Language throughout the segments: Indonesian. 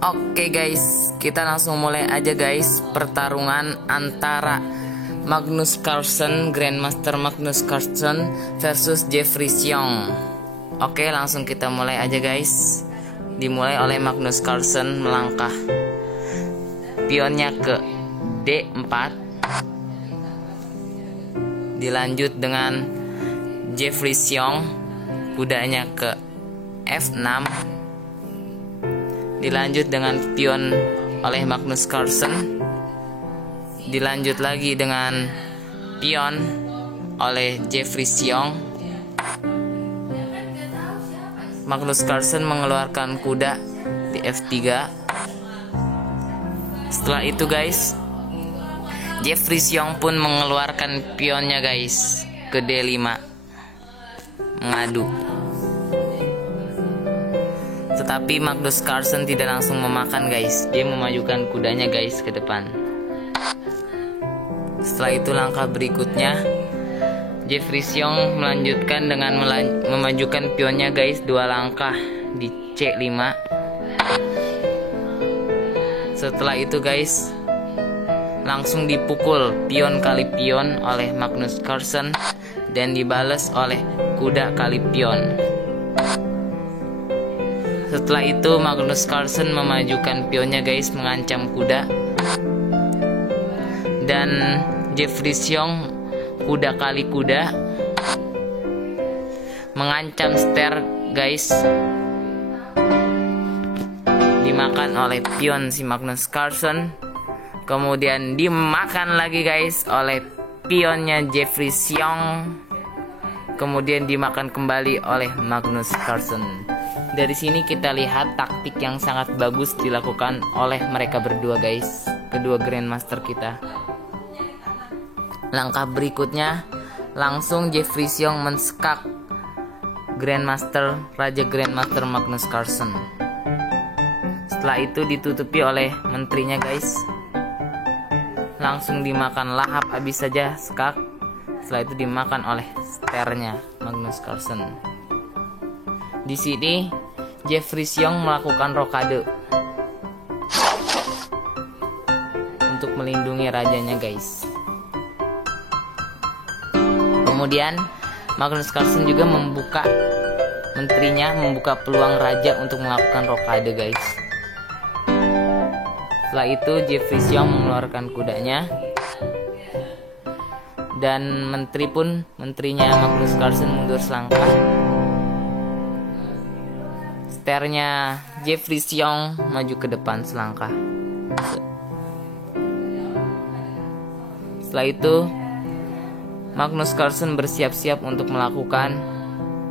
Oke guys, kita langsung mulai aja guys. Pertarungan antara Magnus Carlsen, Grandmaster Magnus Carlsen versus Jeffrey Xiong. Oke, langsung kita mulai aja guys. Dimulai oleh Magnus Carlsen melangkah pionnya ke D4. Dilanjut dengan Jeffrey Xiong, kudanya ke F6. Dilanjut dengan pion oleh Magnus Carlsen. Dilanjut lagi dengan pion oleh Jeffrey Xiong. Magnus Carlsen mengeluarkan kuda di F3. Setelah itu guys, Jeffrey Xiong pun mengeluarkan pionnya guys ke D5, mengadu. Tetapi Magnus Carlsen tidak langsung memakan guys. Dia memajukan kudanya guys ke depan. Setelah itu langkah berikutnya, Jeffrey Xiong melanjutkan dengan memajukan pionnya guys 2 langkah di C5. Setelah itu guys, langsung dipukul pion kali pion oleh Magnus Carlsen dan dibalas oleh kuda kali pion. Setelah itu Magnus Carlsen memajukan pionnya guys, mengancam kuda. Dan Jeffrey Xiong kuda kali kuda mengancam ster guys. Dimakan oleh pion si Magnus Carlsen. Kemudian dimakan lagi guys oleh pionnya Jeffrey Xiong. Kemudian dimakan kembali oleh Magnus Carlsen. Dari sini kita lihat taktik yang sangat bagus dilakukan oleh mereka berdua guys, kedua Grandmaster kita. Langkah berikutnya, langsung Jeffrey Xiong menskak Raja Grandmaster Magnus Carlsen. Setelah itu ditutupi oleh menterinya guys. Langsung dimakan lahap habis saja skak. Setelah itu dimakan oleh sternya Magnus Carlsen. Di sini Jeffrey Xiong melakukan rokade untuk melindungi rajanya guys. Kemudian Magnus Carlsen juga membuka peluang raja untuk melakukan rokade guys. Setelah itu Jeffrey Xiong mengeluarkan kudanya. Dan menterinya Magnus Carlsen mundur selangkah. Sternya Jeffrey Xiong maju ke depan selangkah. Setelah itu Magnus Carlsen bersiap-siap untuk melakukan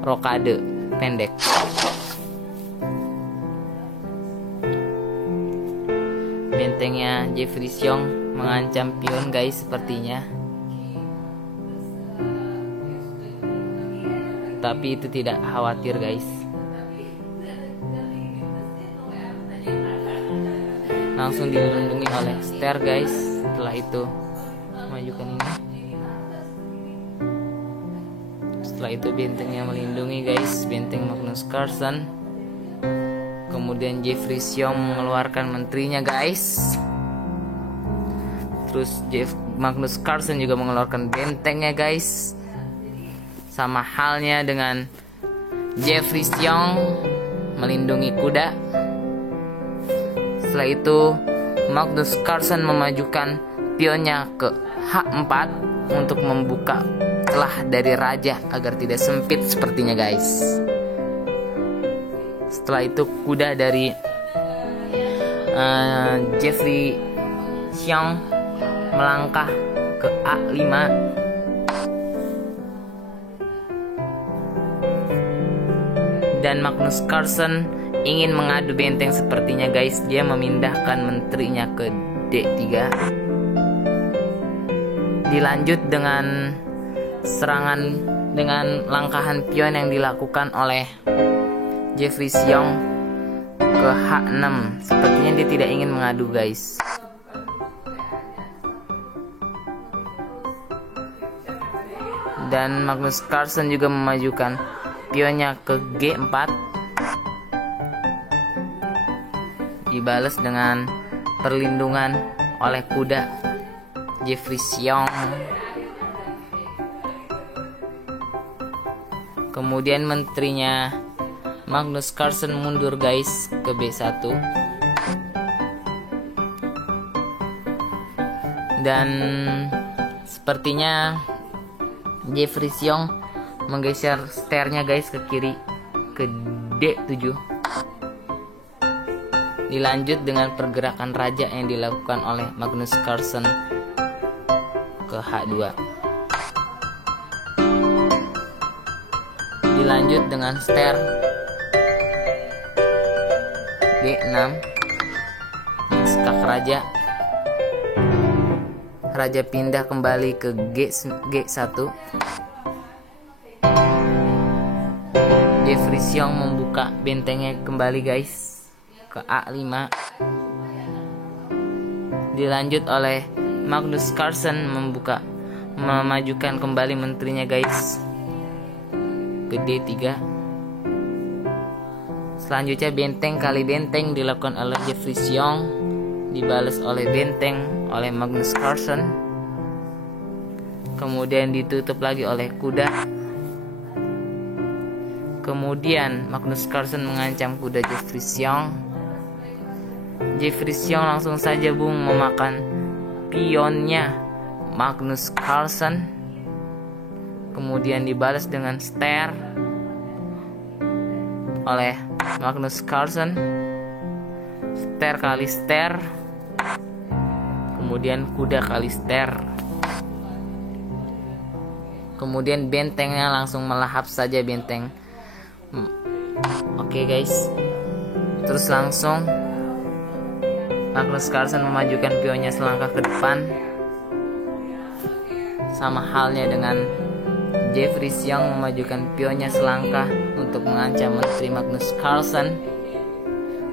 rokade pendek. Bentengnya Jeffrey Xiong mengancam pion guys sepertinya. Tapi itu tidak khawatir guys. Langsung dilindungi oleh ster guys. Setelah itu majukan ini. Setelah itu bentengnya melindungi guys, benteng Magnus Carlsen. Kemudian Jeffrey Xiong mengeluarkan menterinya guys. Terus Magnus Carlsen juga mengeluarkan bentengnya guys. Sama halnya dengan Jeffrey Xiong melindungi kuda. Setelah itu Magnus Carlsen memajukan pionnya ke H4 untuk membuka celah dari raja agar tidak sempit sepertinya guys. Setelah itu kuda dari Jeffrey Xiong melangkah ke A5. Dan Magnus Carlsen ingin mengadu benteng sepertinya guys. Dia memindahkan menterinya ke D3. Dilanjut dengan serangan dengan langkahan pion yang dilakukan oleh Jeffrey Xiong ke H6. Sepertinya dia tidak ingin mengadu guys. Dan Magnus Carlsen juga memajukan pionnya ke G4. dibalas dengan perlindungan oleh kuda Jeffrey Xiong. Kemudian menterinya Magnus Carlsen mundur guys ke B1. Dan sepertinya Jeffrey Xiong menggeser sternya guys ke kiri ke D7. Dilanjut dengan pergerakan raja yang dilakukan oleh Magnus Carlsen ke H2. Dilanjut dengan ster D6, skak raja. Raja pindah kembali ke G1. Jeffrey Xiong membuka bentengnya kembali guys ke A5. Dilanjut oleh Magnus Carlsen memajukan kembali menterinya guys ke D3. Selanjutnya benteng kali benteng dilakukan oleh Jeffrey Xiong, dibalas oleh benteng oleh Magnus Carlsen. Kemudian ditutup lagi oleh kuda. Kemudian Magnus Carlsen mengancam kuda Jeffrey Xiong. Jeffrey Xiong langsung saja memakan pionnya Magnus Carlsen. Kemudian dibalas dengan ster oleh Magnus Carlsen. Ster kali ster. Kemudian kuda kali ster. Kemudian bentengnya langsung melahap saja benteng. Oke guys. Terus langsung Magnus Carlsen memajukan pionnya selangkah ke depan. Sama halnya dengan Jeffrey Xiong memajukan pionnya selangkah untuk mengancam menteri Magnus Carlsen.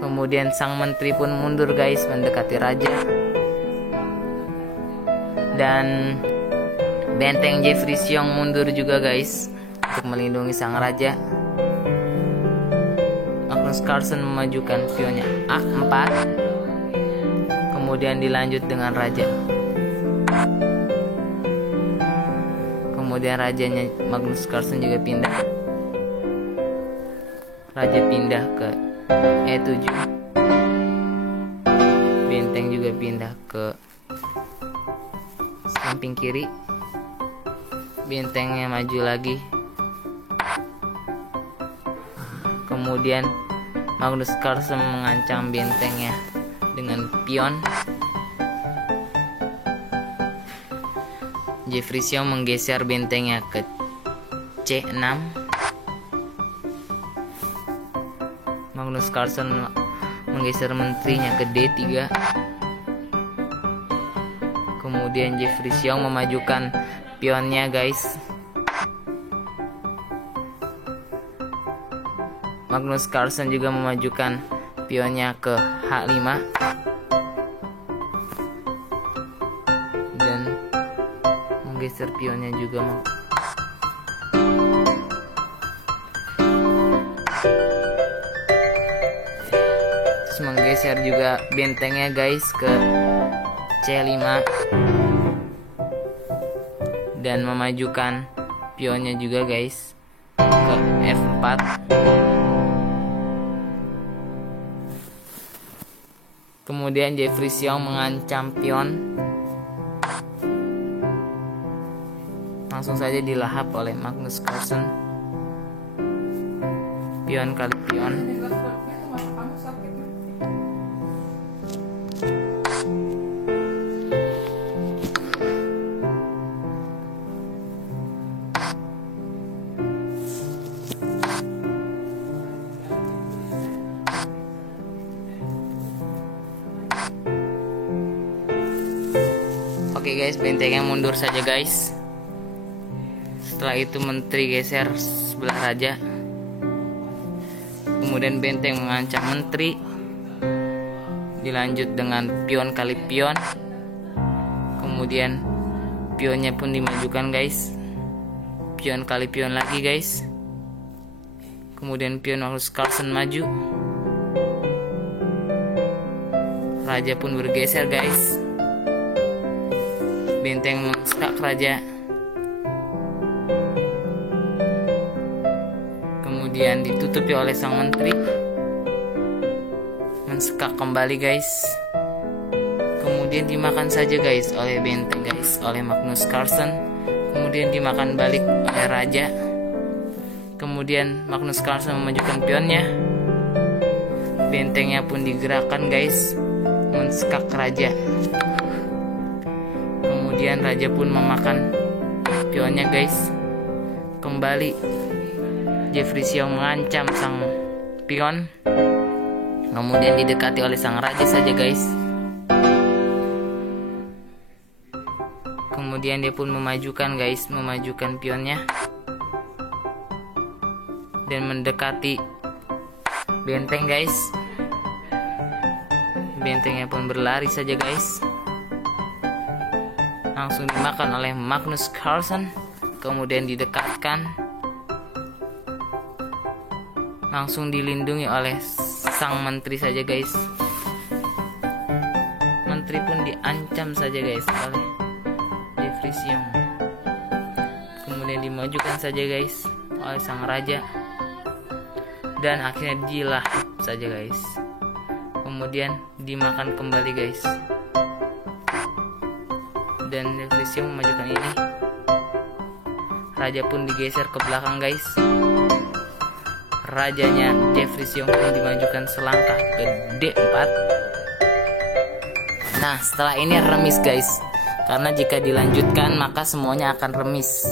Kemudian sang menteri pun mundur guys mendekati raja. Dan benteng Jeffrey Xiong mundur juga guys untuk melindungi sang raja. Magnus Carlsen memajukan pionnya A4. Kemudian dilanjut dengan raja. Kemudian rajanya Magnus Carlsen juga pindah. Raja pindah ke E7. Benteng juga pindah ke samping kiri. Bentengnya maju lagi. Kemudian Magnus Carlsen mengancam bentengnya dengan pion. Jeffrey Xiong menggeser bentengnya ke C6. Magnus Carlsen menggeser menterinya ke D3. Kemudian Jeffrey Xiong memajukan pionnya guys. Magnus Carlsen juga memajukan pionnya ke H5. Dan menggeser pionnya juga terus menggeser juga bentengnya guys ke C5 dan memajukan pionnya juga guys ke F4. Kemudian Jeffrey Xiong mengancam pion. Langsung saja dilahap oleh Magnus Carlsen. Pion kali pion. Oke guys, bentengnya mundur saja guys. Setelah itu menteri geser sebelah raja. Kemudian benteng mengancam menteri. Dilanjut dengan pion kali pion. Kemudian pionnya pun dimajukan guys. Pion kali pion lagi guys. Kemudian pion Magnus Carlsen maju. Raja pun bergeser guys. Benteng mensekak raja. Kemudian ditutupi oleh sang menteri. Mensekak kembali guys. Kemudian dimakan saja guys oleh benteng guys, oleh Magnus Carlsen. Kemudian dimakan balik oleh raja. Kemudian Magnus Carlsen memajukan pionnya. Bentengnya pun digerakkan guys, mensekak raja. Kemudian raja pun memakan pionnya guys. Kembali Jeffrey Xiong mengancam sang pion. Kemudian didekati oleh sang raja saja guys. Kemudian dia pun memajukan guys, memajukan pionnya dan mendekati benteng guys. Bentengnya pun berlari saja guys. Langsung dimakan oleh Magnus Carlsen. Kemudian didekatkan. Langsung dilindungi oleh sang menteri saja guys. Menteri pun diancam saja guys oleh Jeffrey Xiong. Kemudian dimajukan saja guys oleh sang raja. Dan akhirnya dilahap saja guys. Kemudian dimakan kembali guys. Dan Jeffrey Xiong memajukan ini. Raja pun digeser ke belakang guys. Rajanya Jeffrey Xiong pun dimajukan selangkah ke D4. Nah, setelah ini remis guys. Karena jika dilanjutkan maka semuanya akan remis.